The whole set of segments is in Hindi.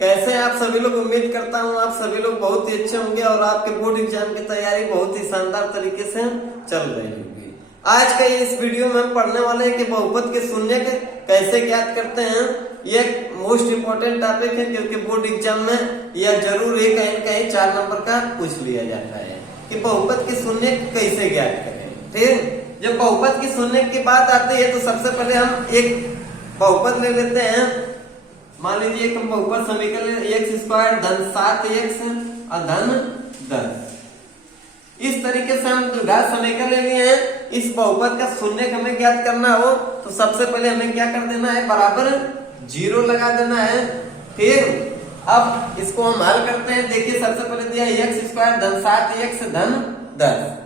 कैसे आप सभी लोग। उम्मीद करता हूँ आप सभी लोग बहुत ही अच्छे होंगे और आपके बोर्ड एग्जाम की तैयारी बहुत ही शानदार तरीके से चल रही होगी। आज का इस वीडियो में हम पढ़ने वाले हैं कि बहुपद के शून्य कैसे ज्ञात करते हैं। ये मोस्ट इम्पोर्टेंट टॉपिक है क्योंकि बोर्ड एग्जाम में यह जरूर ही कहीं न कहीं 4 नंबर का पूछ लिया जाता है कि बहुपद के शून्य कैसे ज्ञात करें। ठीक, जब बहुपद की शून्य की बात आती है तो सबसे पहले हम एक बहुपद ले लेते हैं। मान लीजिए एक बहुपद समीकरण x² धन 7x और धन 10। इस तरीके से हम द्विघात समीकरण ले लिए हैं। इस बहुपद का शून्य हमें ज्ञात करना हो तो सबसे पहले हमें क्या कर देना है, बराबर 0 लगा देना है। ठीक, अब इसको हम हल करते हैं। देखिए सबसे पहले दिया x² धन 7x धन 10।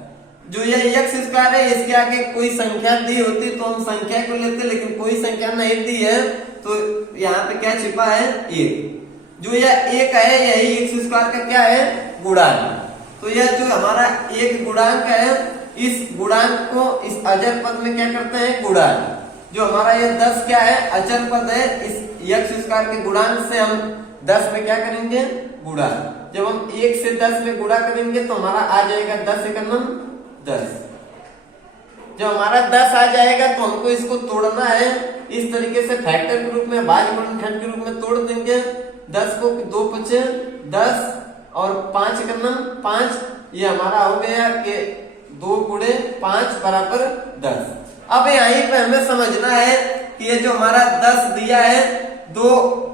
जो ये x² है इसके आगे कोई संख्या दी होती तो हम संख्या को लेते, लेकिन कोई संख्या नहीं दी है तो यहाँ पे क्या छिपा है, 1। जो यह 1 है यही x² का क्या है, गुणांक। तो यह जो हमारा एक गुणांक है, इस गुणांक को इस अचर पद में क्या करते हैं, गुणा। जो हमारा यह 10 क्या है, अचर पद है, इस x² के गुणांक से हम 10 में क्या करेंगे, गुणा। जब हम 1 से 10 में गुणा करेंगे तो हमारा आ जाएगा 10 एकम 10। जब हमारा 10 आ जाएगा तो हमको इसको तोड़ना है। इस तरीके से फैक्टर के रूप में, भाज्य गुणनखंड के रूप में तोड़ देंगे। 10 को 2 पचे 10 और 5 एकम 5। ये हमारा हो गया कि 2 गुणे 5 बराबर 10। अब यहीं पे हमें समझना है कि ये जो हमारा 10 दिया है, दो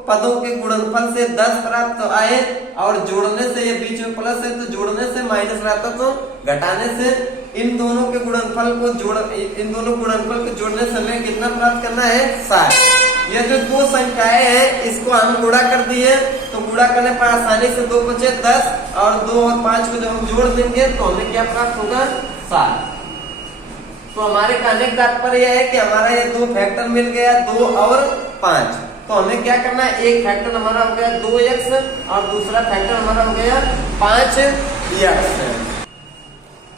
पदों के गुणनफल से 10 प्राप्त आए और जोड़ने से ये बीच में प्लस है तो जोड़ने से माइनस रहता तो घटाने से इन दोनों के गुणनफल को जोड़ने से हमें कितना प्राप्त करना है, 7। ये जो दो संख्याएं हैं इसको हम गुणा कर दिए तो गुणा करने पर आसानी से 2 बचे 10 और 2 और 5 को जब हम जोड़ देंगे तो हमें क्या प्राप्त होगा, 7। तो हमारे कहने का तात्पर्य है कि हमारा ये 2 फैक्टर मिल गया, 2 और 5। तो हमें क्या करना है, एक फैक्टर हमारा हो गया 2x और दूसरा फैक्टर हमारा हो गया 5x।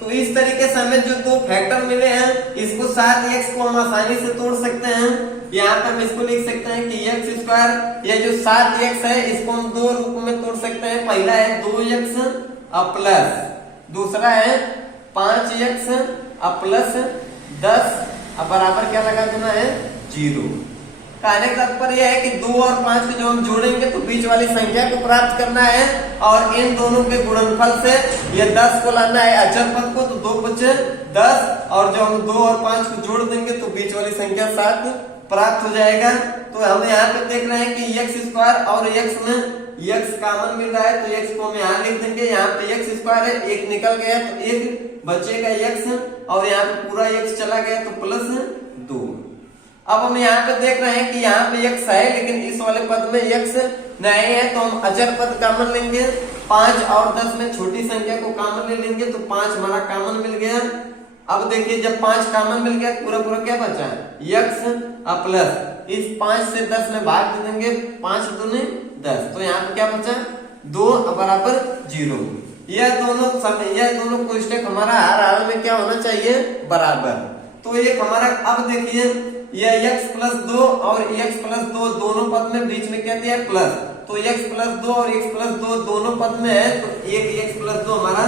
तो इस तरीके से हमें जो 2 फैक्टर मिले हैं इसको 7x को हम आसानी से तोड़ सकते हैं। यहाँ पे हम इसको लिख सकते हैं कि x², ये जो 7x है इसको हम 2 रूप में तोड़ सकते हैं। पहला है 2x और प्लस, दूसरा है 5x और प्लस 10 और बराबर क्या लगा देना है, 0। कहने का तात्पर्य है कि 2 और 5 को जब हम जोड़ेंगे तो बीच वाली संख्या को प्राप्त करना है और इन दोनों के गुणनफल से ये 10 को लाना है अचर पद को, तो 2 बचे 10 और जब हम 2 और 5 को जोड़ देंगे तो बीच वाली संख्या 7 प्राप्त हो जाएगा। तो हम यहाँ पे देख रहे हैं कि x² और x में x कॉमन मिल रहा है तो x को हम यहाँ लिख देंगे। यहाँ पे x² है, 1 निकल गया तो 1 बचेगा x और यहाँ पे पूरा x चला गया तो प्लस 2। अब हम यहाँ पे देख रहे हैं कि यहाँ पे x है लेकिन इस वाले पद में x नहीं है तो हम अचर पद कॉमन लेंगे। 5 और 10 में छोटी संख्या को कॉमन ले लेंगे तो 5 हमारा कॉमन मिल गया। अब देखिए जब 5 कॉमन मिल गया पूरा पूरा क्या बचा, x और प्लस इस 5 से 10 में भाग दे देंगे, 5 दूनी 10। तो यहाँ पे क्या बचा, 2 बराबर 0। यह दोनों कोष्टक हमारा हर हाल में क्या होना चाहिए, बराबर। तो एक हमारा, अब देखिए यह x+2 और x+2 दोनों पद में बीच में क्या दिया, प्लस। तो x+2 और x+2 दोनों पद में है तो एक x+2 हमारा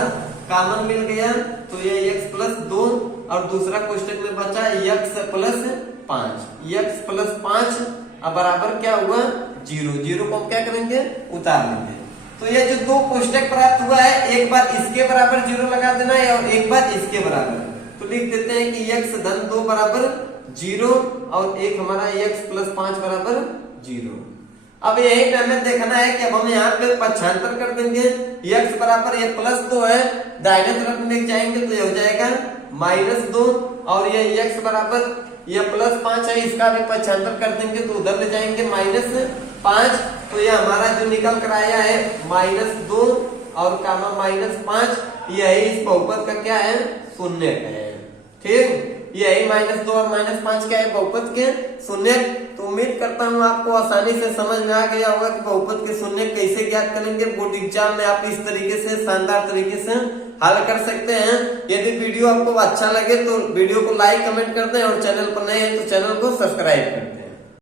कॉमन मिल गया तो ये x+2 और दूसरा कोष्टक में बचा x+5। x+5 अब बराबर क्या हुआ, 0। 0 को हम क्या करेंगे, उतार लेंगे। तो ये जो 2 कोष्टक प्राप्त हुआ है, एक बार इसके बराबर 0 लगा देना है और एक बार इसके बराबर। तो लिख देते हैं कि x धन 2 बराबर 0 और एक हमारा x+5 बराबर 0। अब यही पे हमें देखना है कि अब हम यहाँ पे पक्षांतर कर देंगे। x बराबर ये +2 है, दाहिने तरफ में लेके जाएंगे तो ये हो जाएगा -2 और ये x बराबर ये +5 है, इसका भी पक्षांतर कर देंगे तो उधर ले जाएंगे -5। तो ये हमारा जो निकल कर आया है -2 और कामा -5, यही इस बहुपद का क्या है, शून्य है। ठीक, यही -2 और -5 क्या है, बहुपद के शून्य। तो उम्मीद करता हूँ आपको आसानी से समझ में आ गया होगा कि बहुपद के शून्य कैसे ज्ञात करेंगे। बोर्ड एग्जाम में आप इस तरीके से शानदार तरीके से हल कर सकते हैं। यदि वीडियो आपको अच्छा लगे तो वीडियो को लाइक कमेंट कर दें और चैनल पर नए हैं तो चैनल को सब्सक्राइब कर दें।